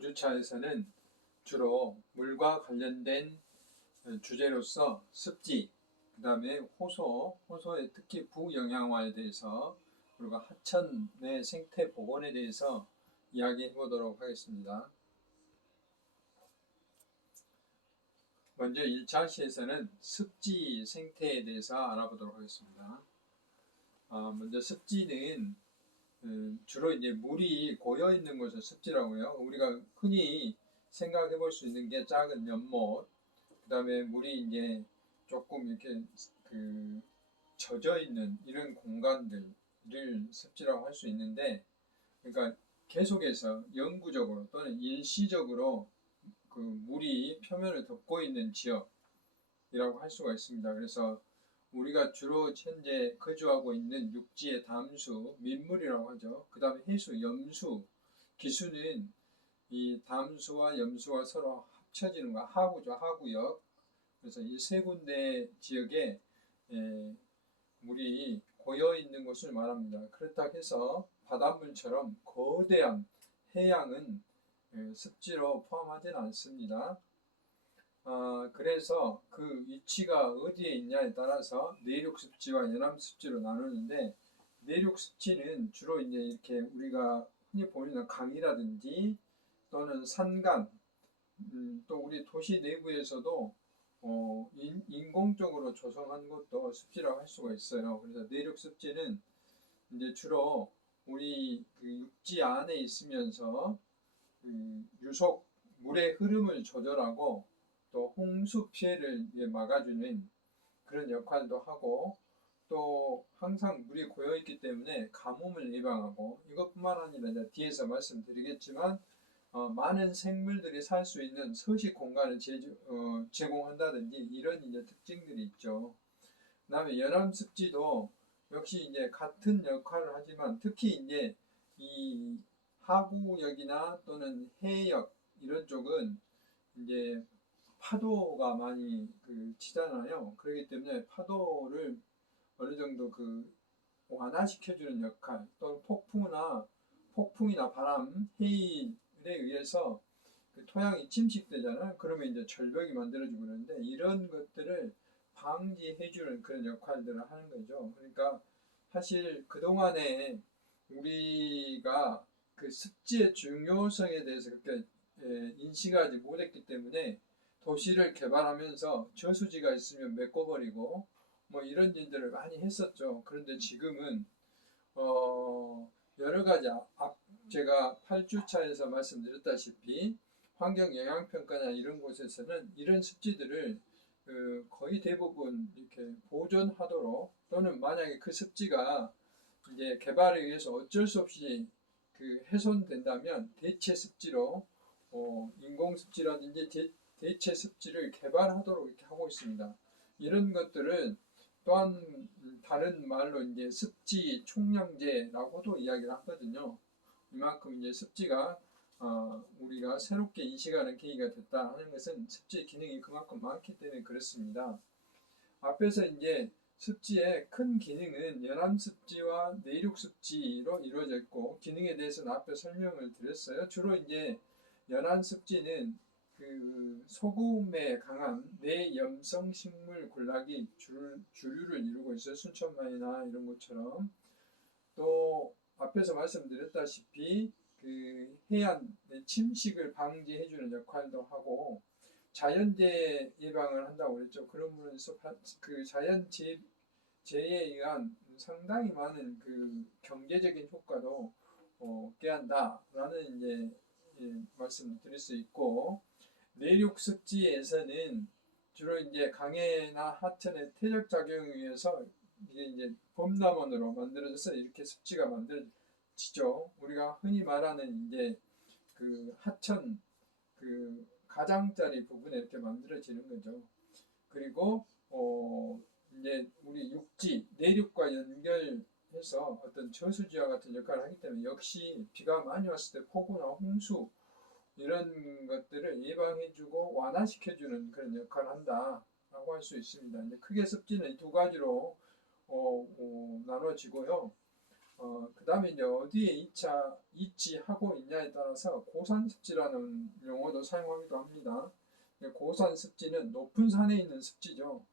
구주차에서는 주로 물과 관련된 주제로서 습지, 그 다음에 호소의 특히 부영양화에 대해서 그리고 하천의 생태 복원에 대해서 이야기해 보도록 하겠습니다. 먼저 1차 시에서는 습지 생태에 대해서 알아보도록 하겠습니다. 먼저 습지는 주로 이제 물이 고여 있는 것을 습지라고 해요. 우리가 흔히 생각해 볼 수 있는 게 작은 연못, 그 다음에 물이 이제 조금 이렇게 젖어 있는 이런 공간들을 습지라고 할 수 있는데, 그러니까 계속해서 영구적으로 또는 일시적으로 그 물이 표면을 덮고 있는 지역이라고 할 수가 있습니다. 그래서 우리가 주로 현재 거주하고 있는 육지의 담수, 민물이라고 하죠. 그 다음에 해수, 염수, 기수는 이 담수와 염수가 서로 합쳐지는 거, 하구죠, 하구역. 그래서 이 세 군데 지역에 물이 고여 있는 것을 말합니다. 그렇다고 해서 바닷물처럼 거대한 해양은 습지로 포함하지는 않습니다. 그래서 그 위치가 어디에 있냐에 따라서 내륙 습지와 연안 습지로 나누는데, 내륙 습지는 주로 이제 이렇게 우리가 흔히 보이는 강이라든지 또는 산간, 또 우리 도시 내부에서도 인공적으로 조성한 것도 습지라고 할 수가 있어요. 그래서 내륙 습지는 이제 주로 우리 그 육지 안에 있으면서 유속 물의 흐름을 조절하고 또 홍수 피해를 막아주는 그런 역할도 하고, 또 항상 물이 고여 있기 때문에 가뭄을 예방하고, 이것뿐만 아니라 이제 뒤에서 말씀드리겠지만 많은 생물들이 살 수 있는 서식 공간을 제공한다든지 이런 이제 특징들이 있죠. 그다음에 연안 습지도 역시 이제 같은 역할을 하지만, 특히 이제 이 하구역이나 또는 해역 이런 쪽은 이제 파도가 많이 치잖아요. 그렇기 때문에 파도를 어느 정도 완화시켜주는 역할, 또 폭풍이나 바람, 해일에 의해서 토양이 침식되잖아요. 그러면 이제 절벽이 만들어지고 그러는데, 이런 것들을 방지해주는 그런 역할들을 하는 거죠. 그러니까 사실 그동안에 우리가 그 습지의 중요성에 대해서 그렇게 인식하지 못했기 때문에 도시를 개발하면서 저수지가 있으면 메꿔버리고 뭐 이런 일들을 많이 했었죠. 그런데 지금은 여러 가지 제가 8주차에서 말씀드렸다시피 환경영향평가나 이런 곳에서는 이런 습지들을 거의 대부분 이렇게 보존하도록, 또는 만약에 그 습지가 이제 개발에 의해서 어쩔 수 없이 훼손된다면 대체 습지로 인공 습지라든지 대체 습지를 개발하도록 이렇게 하고 있습니다. 이런 것들은 또한 다른 말로 이제 습지 총량제라고도 이야기를 하거든요. 이만큼 이제 습지가 우리가 새롭게 인식하는 계기가 됐다 하는 것은 습지의 기능이 그만큼 많기 때문에 그렇습니다. 앞에서 이제 습지의 큰 기능은 연안 습지와 내륙 습지로 이루어져 있고, 기능에 대해서는 앞에 설명을 드렸어요. 주로 이제 연안 습지는 소금에 강한 내염성 식물 군락이 주류를 이루고 있어요. 순천만이나 이런 것처럼. 또 앞에서 말씀드렸다시피 해안 침식을 방지해주는 역할도 하고, 자연재해 예방을 한다고 그랬죠. 그러면서 자연재해에 의한 상당히 많은 경제적인 효과도 꾀한다라는 이제 말씀을 드릴 수 있고, 내륙 습지에서는 주로 이제 강해나 하천의 퇴적 작용에 의해서 이게 이제 범람원으로 만들어져서 이렇게 습지가 만들어지죠. 우리가 흔히 말하는 이제 하천 가장자리 부분에 이렇게 만들어지는 거죠. 그리고 이제 우리 육지 내륙과 연결해서 어떤 저수지와 같은 역할을 하기 때문에, 역시 비가 많이 왔을 때 폭우나 홍수 이런 것들을 예방해주고 완화시켜주는 그런 역할을 한다라고 할 수 있습니다. 이제 크게 습지는 두 가지로 나눠지고요. 그 다음에 이제 어디에 위치하고 있냐에 따라서 고산습지라는 용어도 사용하기도 합니다. 고산습지는 높은 산에 있는 습지죠.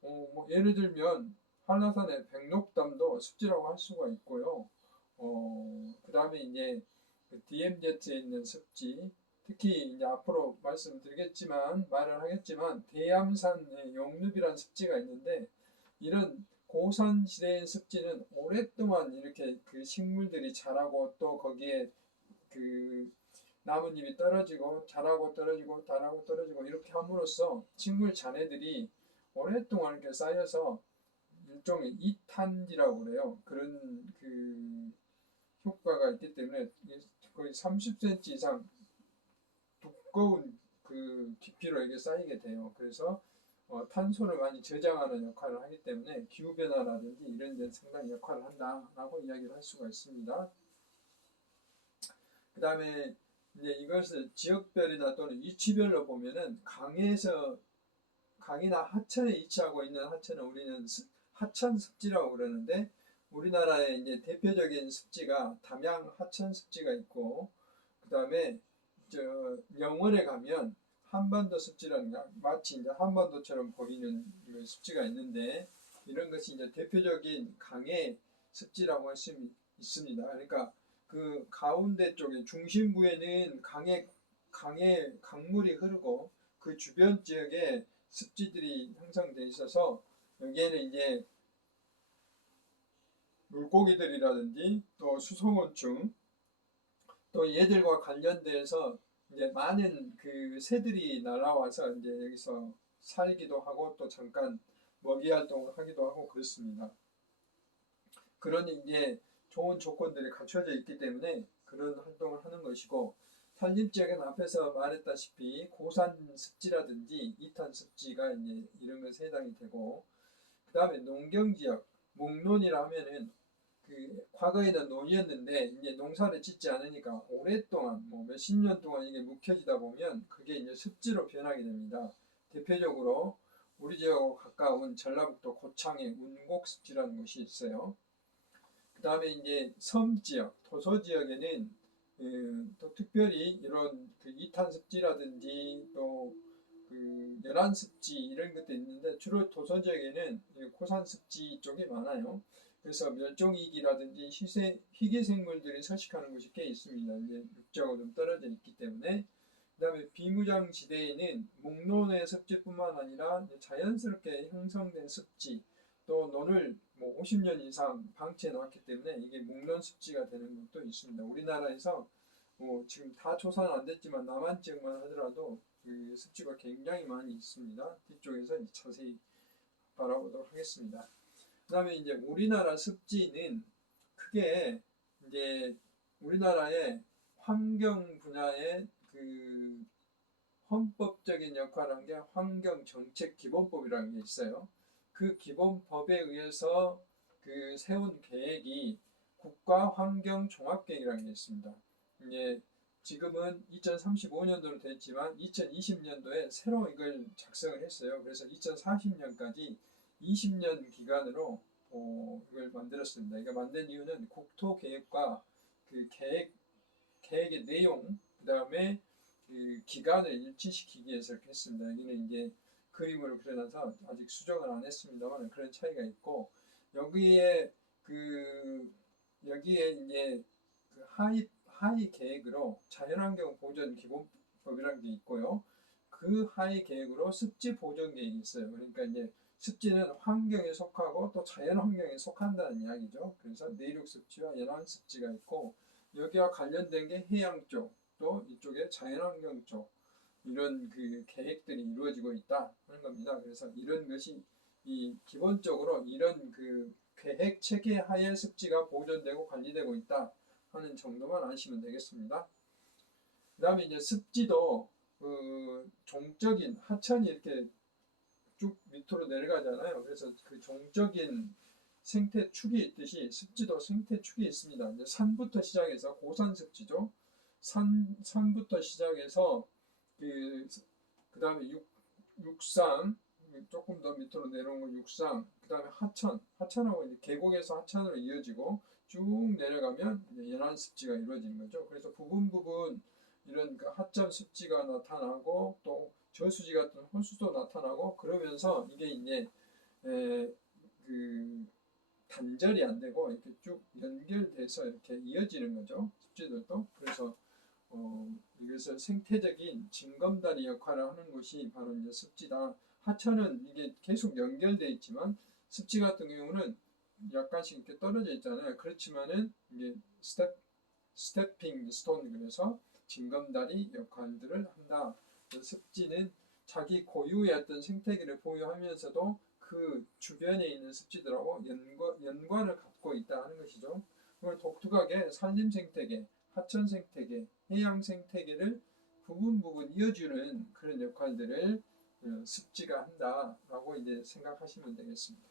뭐 예를 들면 한라산의 백록담도 습지라고 할 수가 있고요. 그 다음에 이제 그 DMZ에 있는 습지, 특히 이제 앞으로 말을 하겠지만 대암산의 용룹이라는 습지가 있는데 이런 고산지대의 습지는 오랫동안 이렇게 그 식물들이 자라고 또 거기에 그 나뭇잎이 떨어지고 자라고 떨어지고 자라고 떨어지고 이렇게 함으로써 식물 잔해들이 오랫동안 이렇게 쌓여서 일종의 이탄지라고 그래요. 그런 그 효과가 있기 때문에 거의 30cm 이상 두꺼운 그 깊이로 이게 쌓이게 돼요. 그래서 탄소를 많이 저장하는 역할을 하기 때문에 기후변화라든지 이런 데 상당히 역할을 한다라고 이야기를 할 수가 있습니다. 그 다음에 이제 이것을 지역별이나 또는 위치별로 보면은 강이나 하천에 위치하고 있는 하천은 우리는 하천 습지라고 그러는데 우리나라의 이제 대표적인 습지가 담양 하천 습지가 있고 그 다음에 영월에 가면 한반도 습지라는 마치 이제 한반도처럼 보이는 습지가 있는데 이런 것이 이제 대표적인 강의 습지라고 할 수 있습니다. 그러니까 그 가운데 쪽에 중심부에는 강물이 흐르고 그 주변 지역에 습지들이 형성되어 있어서 여기에는 이제 물고기들이라든지 또 수소곤충 또 얘들과 관련돼서 이제 많은 그 새들이 날아와서 이제 여기서 살기도 하고 또 잠깐 먹이 활동을 하기도 하고 그렇습니다. 그런 이제 좋은 조건들이 갖춰져 있기 때문에 그런 활동을 하는 것이고 산림지역은 앞에서 말했다시피 고산 습지라든지 이탄 습지가 이제 이런 것에 해당이 되고 그 다음에 농경지역 목론이라 하면은 그 과거에는 논이었는데 이제 농사를 짓지 않으니까 오랫동안 뭐 몇십 년 동안 이게 묵혀지다 보면 그게 이제 습지로 변하게 됩니다. 대표적으로 우리 지역하고 가까운 전라북도 고창의 운곡습지라는 곳이 있어요. 그 다음에 이제 섬지역, 도서지역에는 또 특별히 이런 그 이탄습지라든지 또 그 열한습지 이런 것도 있는데 주로 도서지역에는 고산습지 쪽이 많아요. 그래서 멸종위기라든지 희귀생물들이 서식하는 곳이 꽤 있습니다. 이제 육지하고 좀 떨어져 있기 때문에. 그 다음에 비무장지대에는 목론의 습지뿐만 아니라 자연스럽게 형성된 습지, 또 논을 뭐 50년 이상 방치해 놨기 때문에 이게 목론 습지가 되는 것도 있습니다. 우리나라에서 뭐 지금 다 조사는 안 됐지만 남한 지역만 하더라도 그 습지가 굉장히 많이 있습니다. 뒤쪽에서 자세히 바라보도록 하겠습니다. 그 다음에 이제 우리나라 습지는 크게 이제 우리나라의 환경 분야의 그 헌법적인 역할을 한 게 환경정책기본법이라는 게 있어요. 그 기본법에 의해서 그 세운 계획이 국가환경종합계획이라는 게 있습니다. 이제 지금은 2035년도로 됐지만 2020년도에 새로 이걸 작성을 했어요. 그래서 2040년까지 20년 기간으로 이걸 만들었습니다. 이거 만든 이유는 국토계획과 그 계획의 내용, 그 다음에 그 기간을 일치시키기 위해서 이렇게 했습니다. 여기는 이제 그림으로 그려놔서 아직 수정을 안 했습니다만 그런 차이가 있고 여기에 이제 그 하위 계획으로 자연환경 보전 기본법이라는 게 있고요. 그 하위 계획으로 습지 보전 계획이 있어요. 그러니까 이제 습지는 환경에 속하고 또 자연환경에 속한다는 이야기죠. 그래서 내륙 습지와 연안 습지가 있고 여기와 관련된 게 해양 쪽, 또 이쪽에 자연환경 쪽 이런 그 계획들이 이루어지고 있다 하는 겁니다. 그래서 이런 것이 기본적으로 이런 그 계획 체계 하에 습지가 보존되고 관리되고 있다 하는 정도만 아시면 되겠습니다. 그 다음에 이제 습지도 그 종적인 하천이 이렇게 쭉 밑으로 내려가잖아요. 그래서 그 종적인 생태축이 있듯이 습지도 생태축이 있습니다. 이제 산부터 시작해서 고산습지죠. 산부터 시작해서 그 다음에 육상, 조금 더 밑으로 내려온 건 육상, 그 다음에 하천하고 이제 계곡에서 하천으로 이어지고 쭉 내려가면 이제 연안 습지가 이루어지는 거죠. 그래서 부분 이런 그 하천 습지가 나타나고 또 저수지 같은 호수도 나타나고 그러면서 이게 이제 그 단절이 안 되고 이렇게 쭉 연결돼서 이렇게 이어지는 거죠. 습지들도. 그래서 이것을 생태적인 징검다리 역할을 하는 것이 바로 이제 습지다. 하천은 이게 계속 연결돼 있지만 습지 같은 경우는 약간씩 이렇게 떨어져 있잖아요. 그렇지만은 이게 스태핑 스톤, 그래서 징검다리 역할들을 한다. 습지는 자기 고유의 어떤 생태계를 보유하면서도 그 주변에 있는 습지들하고 연관을 갖고 있다 하는 것이죠. 그걸 독특하게 산림 생태계, 하천 생태계, 해양 생태계를 부분 이어주는 그런 역할들을 습지가 한다라고 이제 생각하시면 되겠습니다.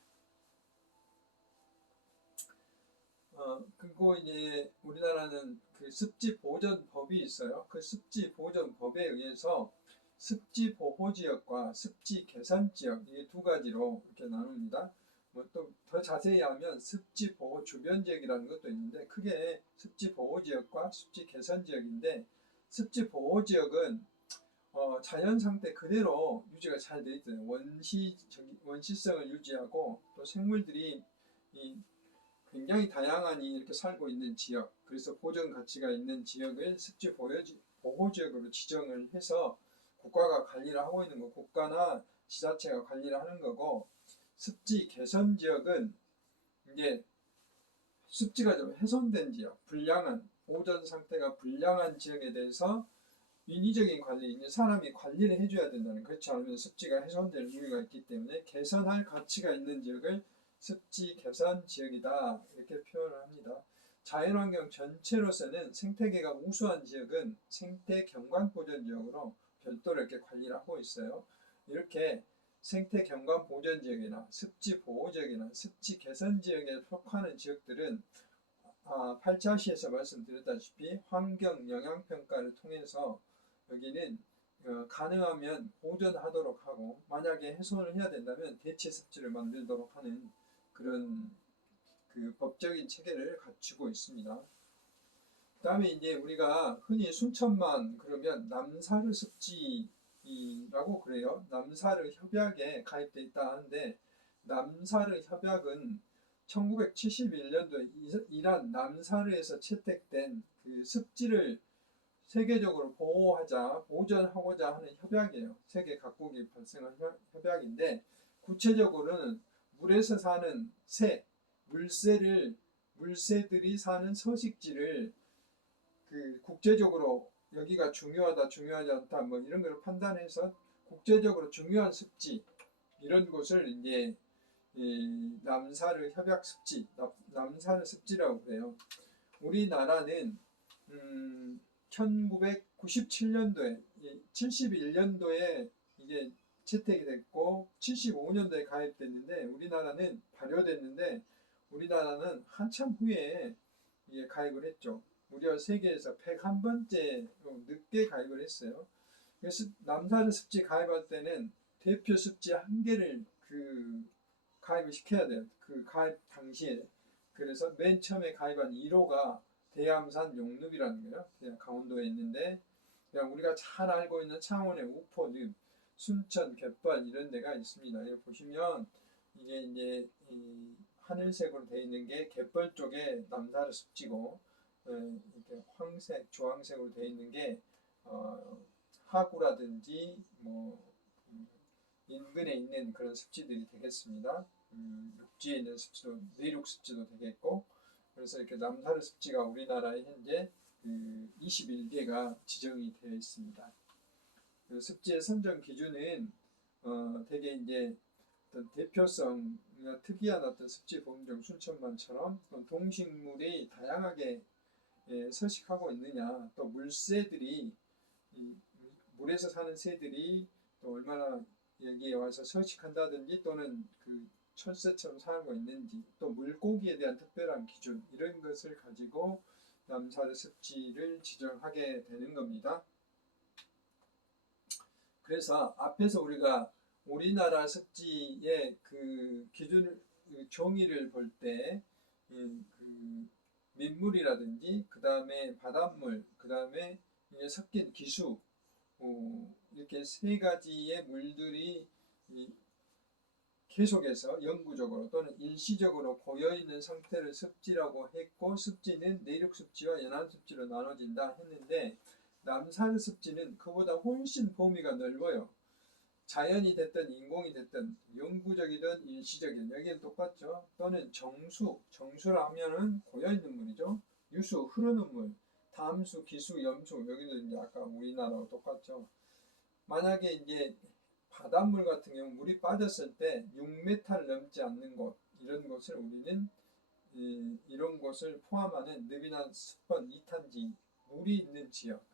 그리고 이제 우리나라는 그 습지 보전법이 있어요. 그 습지 보전법에 의해서 습지 보호 지역과 습지 개선 지역, 이게 두 가지로 이렇게 나눕니다. 뭐 또 더 자세히 하면 습지 보호 주변 지역이라는 것도 있는데, 크게 습지 보호 지역과 습지 개선 지역인데, 습지 보호 지역은 자연 상태 그대로 유지가 잘 돼 있어요. 원시성을 유지하고 또 생물들이 굉장히 다양하니 이렇게 살고 있는 지역, 그래서 보존 가치가 있는 지역을 습지 보호 지역으로 지정을 해서 국가가 관리를 하고 있는 거, 국가나 지자체가 관리를 하는 거고, 습지 개선 지역은 이게 습지가 좀 훼손된 지역, 보존 상태가 불량한 지역에 대해서 인위적인 관리, 사람이 관리를 해줘야 된다는, 그렇지 않으면 습지가 훼손될 우려가 있기 때문에 개선할 가치가 있는 지역을 습지 개선 지역이다, 이렇게 표현을 합니다. 자연환경 전체로서는 생태계가 우수한 지역은 생태 경관 보전 지역으로 별도로 이렇게 관리를 하고 있어요. 이렇게 생태 경관 보전 지역이나 습지 보호 지역이나 습지 개선 지역에 속하는 지역들은 8자시에서 말씀드렸다시피 환경 영향 평가를 통해서 여기는 가능하면 보존하도록 하고, 만약에 훼손을 해야 된다면 대체 습지를 만들도록 하는 그런 그 법적인 체계를 갖추고 있습니다. 그 다음에 이제 우리가 흔히 순천만 그러면 남사르 습지라고 그래요. 남사르 협약에 가입되어 있다 하는데, 남사르 협약은 1971년도에 이란 남사르에서 채택된 그 습지를 세계적으로 보존하고자 하는 협약이에요. 세계 각국이 발생한 협약인데, 구체적으로는 물에서 사는 물새들이 사는 서식지를 그 국제적으로 여기가 중요하지 않다, 뭐 이런 걸 판단해서 국제적으로 중요한 습지, 이런 곳을 이제 남사르 협약 습지, 남사르 습지라고 그래요. 우리나라는 1997년도에 71년도에 이게 채택이 됐고 75년도에 가입됐는데, 우리나라는 발효됐는데 우리나라는 한참 후에 이게 가입을 했죠. 무려 세계에서 101번째로 늦게 가입을 했어요. 그래서 남사르 습지 가입할 때는 대표 습지 한 개를 가입을 시켜야 돼요. 그 가입 당시에. 그래서 맨 처음에 가입한 1호가 대암산 용늪이라는 거예요. 그냥 강원도에 있는데, 그냥 우리가 잘 알고 있는 창원의 우포늪, 순천, 갯벌 이런 데가 있습니다. 여기 보시면 이게 이제 하늘색으로 되어 있는 게 갯벌 쪽에 남사르 습지고, 이렇게 황색, 주황색으로 되어 있는 게 하구라든지 뭐 인근에 있는 그런 습지들이 되겠습니다. 육지에 있는 습지도, 내륙 습지도 되겠고, 그래서 이렇게 남사르 습지가 우리나라에 현재 21개가 지정이 되어 있습니다. 그 습지의 선정 기준은 되게 이제 어떤 대표성이나 특이한 어떤 습지 보험종 순천만처럼 동식물이 다양하게 서식하고 있느냐, 또 물새들이 물에서 사는 새들이 또 얼마나 여기에 와서 서식한다든지, 또는 그 철새처럼 살고 있는지, 또 물고기에 대한 특별한 기준, 이런 것을 가지고 남사르 습지를 지정하게 되는 겁니다. 그래서 앞에서 우리가 우리나라 습지의 그 기준을, 종이를 볼 때 민물이라든지 그 다음에 바닷물, 그 다음에 이게 섞인 기수, 이렇게 세 가지의 물들이 계속해서 영구적으로 또는 일시적으로 고여있는 상태를 습지라고 했고, 습지는 내륙 습지와 연안 습지로 나눠진다 했는데, 남산 습지는 그보다 훨씬 범위가 넓어요. 자연이 됐든 인공이 됐든 영구적이든 일시적이든 여기는 똑같죠. 또는 정수라 하면은 고여있는 물이죠. 유수, 흐르는 물, 담수, 기수, 염수, 여기도 이제 아까 우리나라와 똑같죠. 만약에 이제 바닷물 같은 경우 물이 빠졌을 때 6m를 넘지 않는 곳, 이런 곳을 우리는 이런 곳을 포함하는 늪이나 습원, 이탄지, 물이 있는 지역.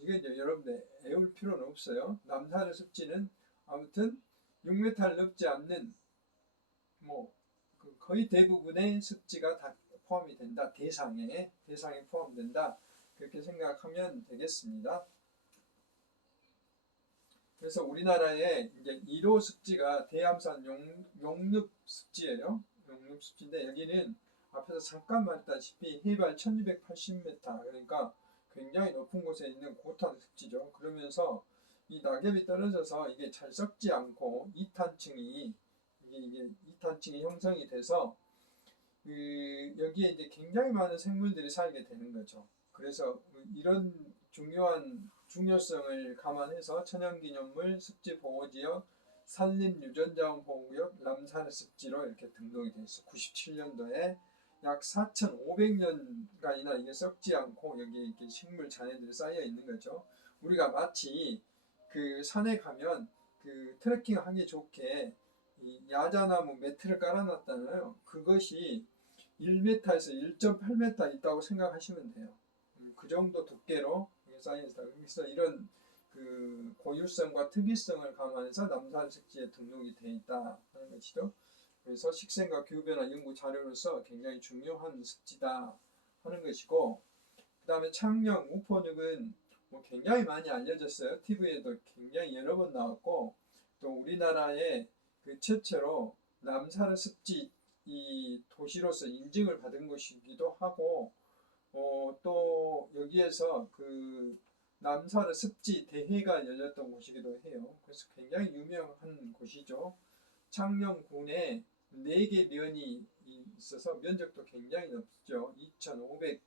이게 이제 여러분들 애울 필요는 없어요. 남산의 습지는 아무튼 6m를 넘지 않는 거의 대부분의 습지가 다 포함이 된다. 대상에 포함된다. 그렇게 생각하면 되겠습니다. 그래서 우리나라의 이제 1호 습지가 대암산 용늪 습지예요. 용늪 습지인데 여기는 앞에서 잠깐 말했다시피 해발 1280m, 그러니까 굉장히 높은 곳에 있는 고탄 습지죠. 그러면서 이 낙엽이 떨어져서 이게 잘 썩지 않고 이탄층이 형성이 돼서 여기에 이제 굉장히 많은 생물들이 살게 되는 거죠. 그래서 이런 중요성을 감안해서 천연기념물, 습지보호지역, 산림유전자원보호구역, 남산의 습지로 이렇게 등록이 되어 있어요. 97년도에 약 4,500년간이나 이게 썩지 않고 여기에 이렇게 식물 잔해들이 쌓여 있는 거죠. 우리가 마치 그 산에 가면 그 트레킹하기 좋게 이 야자나무 매트를 깔아놨잖아요. 그것이 1m에서 1.8m 있다고 생각하시면 돼요. 그 정도 두께로 쌓여있다. 그래서 이런 그 고유성과 특이성을 감안해서 남산 습지에 등록이 되어 있다 하는 것이죠. 그래서 식생과 기후변화 연구 자료로서 굉장히 중요한 습지다 하는 것이고, 그 다음에 창녕, 우포늪은 굉장히 많이 알려졌어요. TV에도 굉장히 여러 번 나왔고, 또 우리나라의 그 최초로 남산 습지 이 도시로서 인증을 받은 것이기도 하고, 또 여기에서 그 남산 습지 대회가 열렸던 곳이기도 해요. 그래서 굉장히 유명한 곳이죠. 창녕군에 4개 면이 있어서 면적도 굉장히 넓죠. 2,500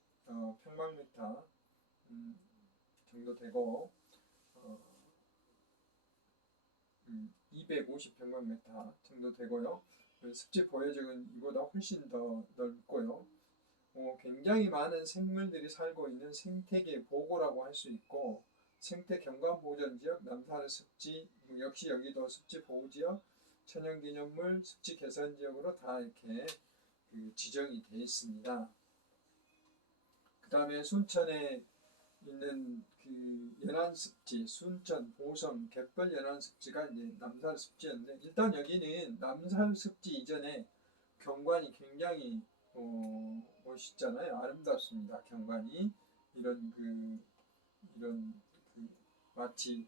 평방미터 정도 되고 250 평방미터 정도 되고요. 습지 보유지역은 이보다 훨씬 더 넓고요. 굉장히 많은 생물들이 살고 있는 생태계 보고라고 할 수 있고, 생태 경관보전지역, 남산의 습지, 역시 여기도 습지 보호지역, 천연기념물, 습지 개선지역으로 다 이렇게 지정이 되어 있습니다. 그 다음에 순천에 있는 그 연안습지, 순천, 보성, 갯벌 연안습지가 이제 남산습지였는데, 일단 여기는 남산습지 이전에 경관이 굉장히 멋있잖아요. 아름답습니다. 경관이 이런 마치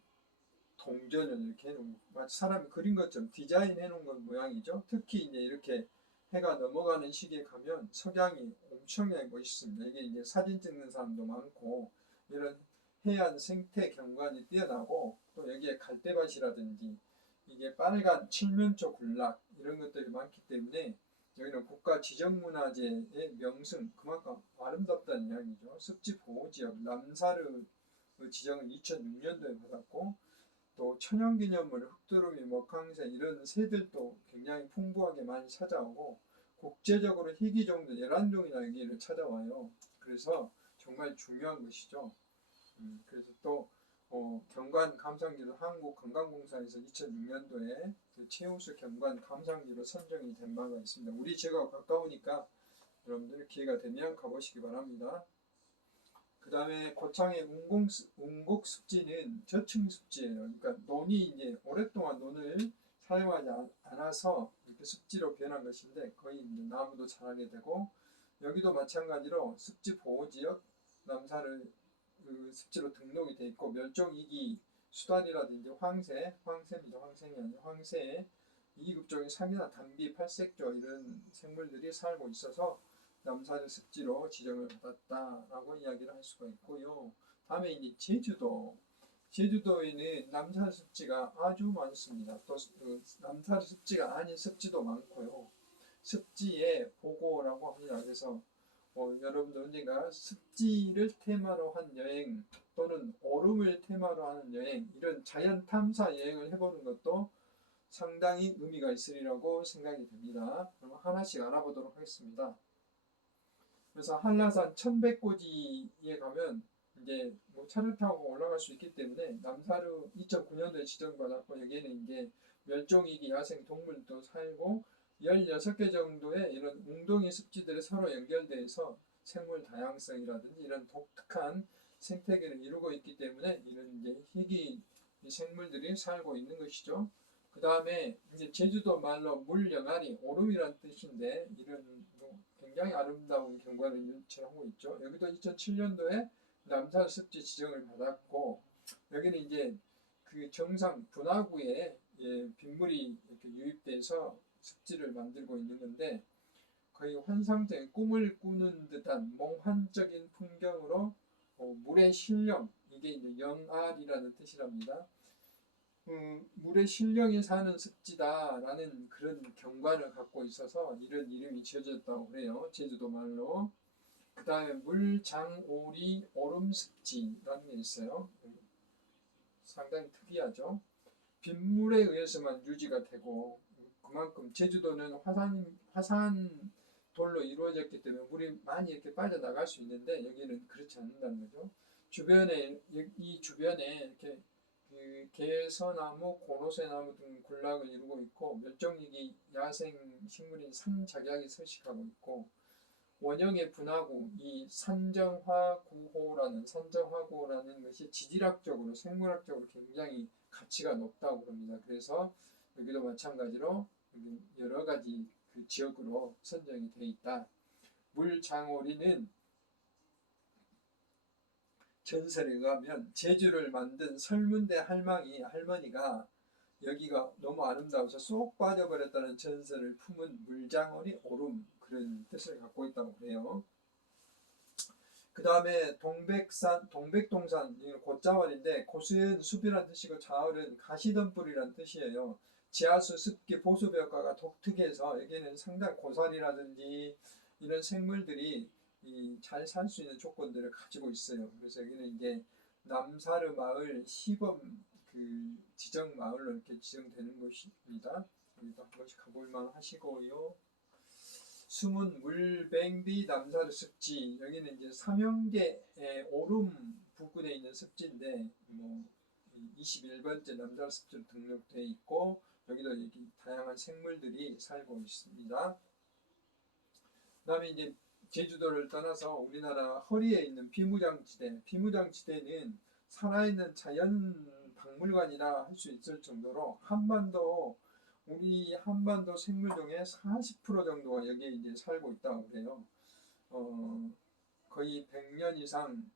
동전을 이렇게 해놓은, 마치 사람이 그린 것처럼 디자인해 놓은 건 모양이죠. 특히 이제 이렇게 해가 넘어가는 시기에 가면 석양이 엄청나게 멋있습니다. 이게 이제 사진 찍는 사람도 많고, 이런 해안 생태 경관이 뛰어나고, 또 여기에 갈대밭이라든지 이게 빨간 칠면조 군락 이런 것들이 많기 때문에 여기는 국가 지정문화재의 명승, 그만큼 아름답다는 이야기죠. 습지보호지역 남사르 지정을 2006년도에 받았고, 또 천연기념물, 흑두루미, 먹항새 이런 새들도 굉장히 풍부하게 많이 찾아오고, 국제적으로 희귀종들 11종이나 여기를 찾아와요. 그래서 정말 중요한 것이죠. 그래서 또 경관 감상지로 한국관광공사에서 2006년도에 그 최우수 경관 감상지로 선정이 된 바가 있습니다. 우리 지역과 가까우니까 여러분들 기회가 되면 가보시기 바랍니다. 그 다음에 고창의 운곡습지는 저층습지예요. 그러니까 논이 이제 오랫동안 논을 사용하지 않아서 이렇게 습지로 변한 것인데, 거의 이제 나무도 자라게 되고, 여기도 마찬가지로 습지보호지역 남산을 습지로 등록이 돼 있고, 멸종위기 수달이라든지 황새입니다. 황새이 아니라 황새, 2급종의 상이나 담비, 팔색조 이런 생물들이 살고 있어서 남사르 습지로 지정을 받았다라고 이야기를 할 수가 있고요. 다음에 이제 제주도에는 남사르 습지가 아주 많습니다. 또 남사르 습지가 아닌 습지도 많고요. 습지의 보고라고 합니다. 그래서 여러분들 언젠가 습지를 테마로 한 여행 또는 오름을 테마로 하는 여행, 이런 자연 탐사 여행을 해보는 것도 상당히 의미가 있으리라고 생각이 됩니다. 그럼 하나씩 알아보도록 하겠습니다. 그래서 한라산 1100고지에 가면 이제 뭐 차를 타고 올라갈 수 있기 때문에 남사르 2009년도에 지정받았고, 여기에는 이제 멸종위기 야생 동물도 살고 16개 정도의 이런 웅덩이 습지들이 서로 연결돼서 생물 다양성이라든지 이런 독특한 생태계를 이루고 있기 때문에 이런 이제 희귀 생물들이 살고 있는 것이죠. 그 다음에 이제 제주도 말로 물영아리, 오름이란 뜻인데, 이런 굉장히 아름다운 경관을 연출하고 있죠. 여기도 2007년도에 남사르 습지 지정을 받았고, 여기는 이제 그 정상 분화구에 빗물이 이렇게 유입돼서 습지를 만들고 있는 건데, 거의 환상적인 꿈을 꾸는 듯한 몽환적인 풍경으로 물의 신령, 이게 이제 영알이라는 뜻이랍니다. 물의 신령이 사는 습지다라는 그런 경관을 갖고 있어서 이런 이름이 지어졌다고 그래요. 제주도 말로. 그 다음에 물장오리 오름습지라는 게 있어요. 상당히 특이하죠. 빗물에 의해서만 유지가 되고, 그만큼 제주도는 화산 돌로 이루어졌기 때문에 물이 많이 이렇게 빠져나갈 수 있는데, 여기는 그렇지 않는다는 거죠. 이 주변에 이렇게 그 개서나무, 고로쇠나무 등 군락을 이루고 있고, 멸종위기 야생 식물인 산작약이 서식하고 있고, 원형의 분화구, 이 산정화구호라는 것이 지질학적으로, 생물학적으로 굉장히 가치가 높다고 합니다. 그래서 여기도 마찬가지로 여러 가지 그 지역으로 선정이 되어 있다. 물장오리는 전설에 의하면 제주를 만든 설문대 할머니가 여기가 너무 아름다워서 쏙 빠져버렸다는 전설을 품은 물장오리 오름, 그런 뜻을 갖고 있다고 그래요. 그 다음에 동백동산, 곶자월인데, 곶은 숲이란 뜻이고 자월은 가시덤불이란 뜻이에요. 지하수 습기 보수 효과가 독특해서 여기는 상당 고사리라든지 이런 생물들이 잘 살 수 있는 조건들을 가지고 있어요. 그래서 여기는 이제 남사르 마을 시범 그 지정 마을로 이렇게 지정되는 것입니다. 여기도 한 번씩 가볼만 하시고요. 숨은 물뱅비 남사르 습지, 여기는 이제 삼형계의 오름 부근에 있는 습지인데, 21번째 남사르 습지로 등록되어 있고, 여기도 다양한 생물들이 살고 있습니다. 그다음에 이제 제주도를 떠나서 우리나라 허리에 있는 비무장지대는 살아있는 자연 박물관이라 할 수 있을 정도로 우리 한반도 생물 중에 40% 정도가 여기에 이제 살고 있다고 그래요. 거의 100년 이상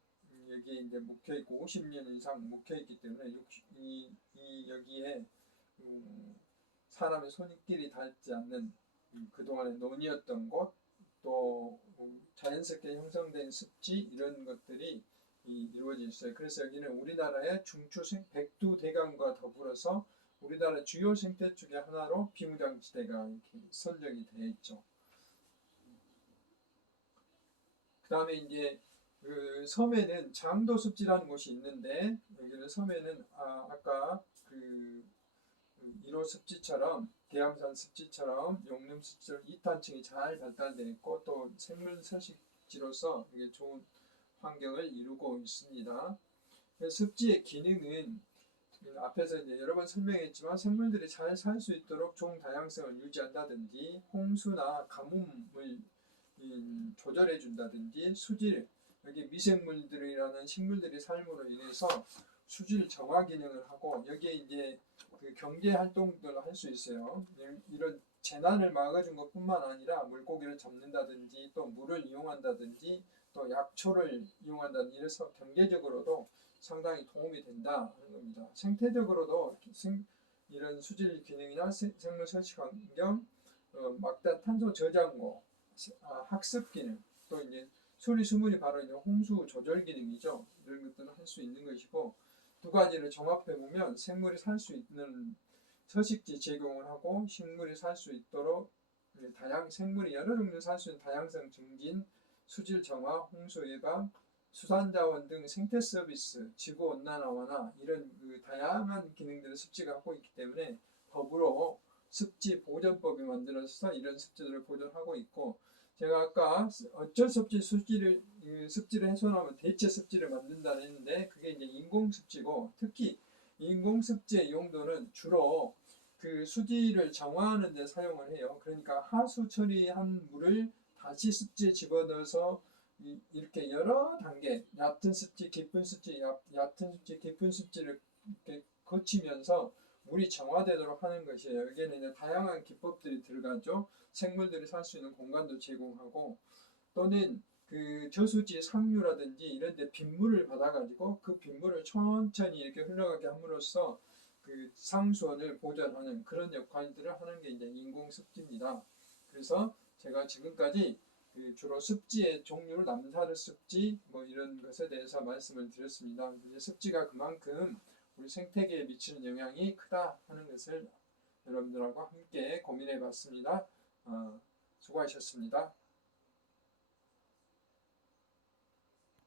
여기에 이제 묵혀 있고 50년 이상 묵혀 있기 때문에 여기에 사람의 손길이 닿지 않는 그동안의 논이었던 곳, 또 자연스럽게 형성된 습지, 이런 것들이 이루어져 있어요. 그래서 여기는 우리나라의 중추 백두대간과 더불어서 우리나라 주요 생태 축의 하나로 비무장지대가 이렇게 선정이 되어 있죠. 그 다음에 이제 그 섬에는 장도습지라는 곳이 있는데, 여기는 섬에는 아까 그 1호 습지처럼, 계암산 습지처럼 용림 습지로 2탄층이 잘 발달되어 있고, 또 생물 서식지로서 이게 좋은 환경을 이루고 있습니다. 습지의 기능은 앞에서 이제 여러 번 설명했지만, 생물들이 잘 살 수 있도록 종 다양성을 유지한다든지, 홍수나 가뭄을 조절해 준다든지, 수질, 여기 미생물들이라는 식물들이 삶으로 인해서 수질 정화 기능을 하고, 여기에 이제 그 경제 활동들을 할 수 있어요. 이런 재난을 막아준 것뿐만 아니라 물고기를 잡는다든지, 또 물을 이용한다든지, 또 약초를 이용한다든지, 이래서 경제적으로도 상당히 도움이 된다 하는 겁니다. 생태적으로도 이런 수질 기능이나 생물 서식 환경, 막대 탄소 저장고, 학습 기능, 또 이제 수리수문이 바로 이제 홍수 조절 기능이죠. 이런 것들을 할 수 있는 것이고, 두 가지를 종합해 보면 생물이 살 수 있는 서식지 제공을 하고 식물이 살 수 있도록 생물이 여러 종류 살 수 있는 다양성 증진, 수질 정화, 홍수 예방, 수산자원 등 생태 서비스, 지구 온난화 완화 이런 다양한 기능들을 습지가 하고 있기 때문에 법으로 습지 보존법이 만들어져서 이런 습지들을 보존하고 있고, 제가 아까 어쩔 수 없이 습지를 훼손하면 대체 습지를 만든다 했는데 그게 이제 인공 습지고, 특히 인공 습지의 용도는 주로 그 수질을 정화하는 데 사용을 해요. 그러니까 하수 처리한 물을 다시 습지에 집어넣어서 이렇게 여러 단계, 얕은 습지, 깊은 습지, 얕은 습지, 깊은 습지를 이렇게 거치면서 물이 정화되도록 하는 것이에요. 여기에는 이제 다양한 기법들이 들어가죠. 생물들이 살 수 있는 공간도 제공하고, 또는 그 저수지 상류라든지 이런 데 빗물을 받아가지고 그 빗물을 천천히 이렇게 흘러가게 함으로써 그 상수원을 보존하는 그런 역할들을 하는 게 이제 인공 습지입니다. 그래서 제가 지금까지 그 주로 습지의 종류를 남사르 습지 뭐 이런 것에 대해서 말씀을 드렸습니다. 이제 습지가 그만큼 우리 생태계에 미치는 영향이 크다 하는 것을 여러분들하고 함께 고민해 봤습니다. 수고하셨습니다.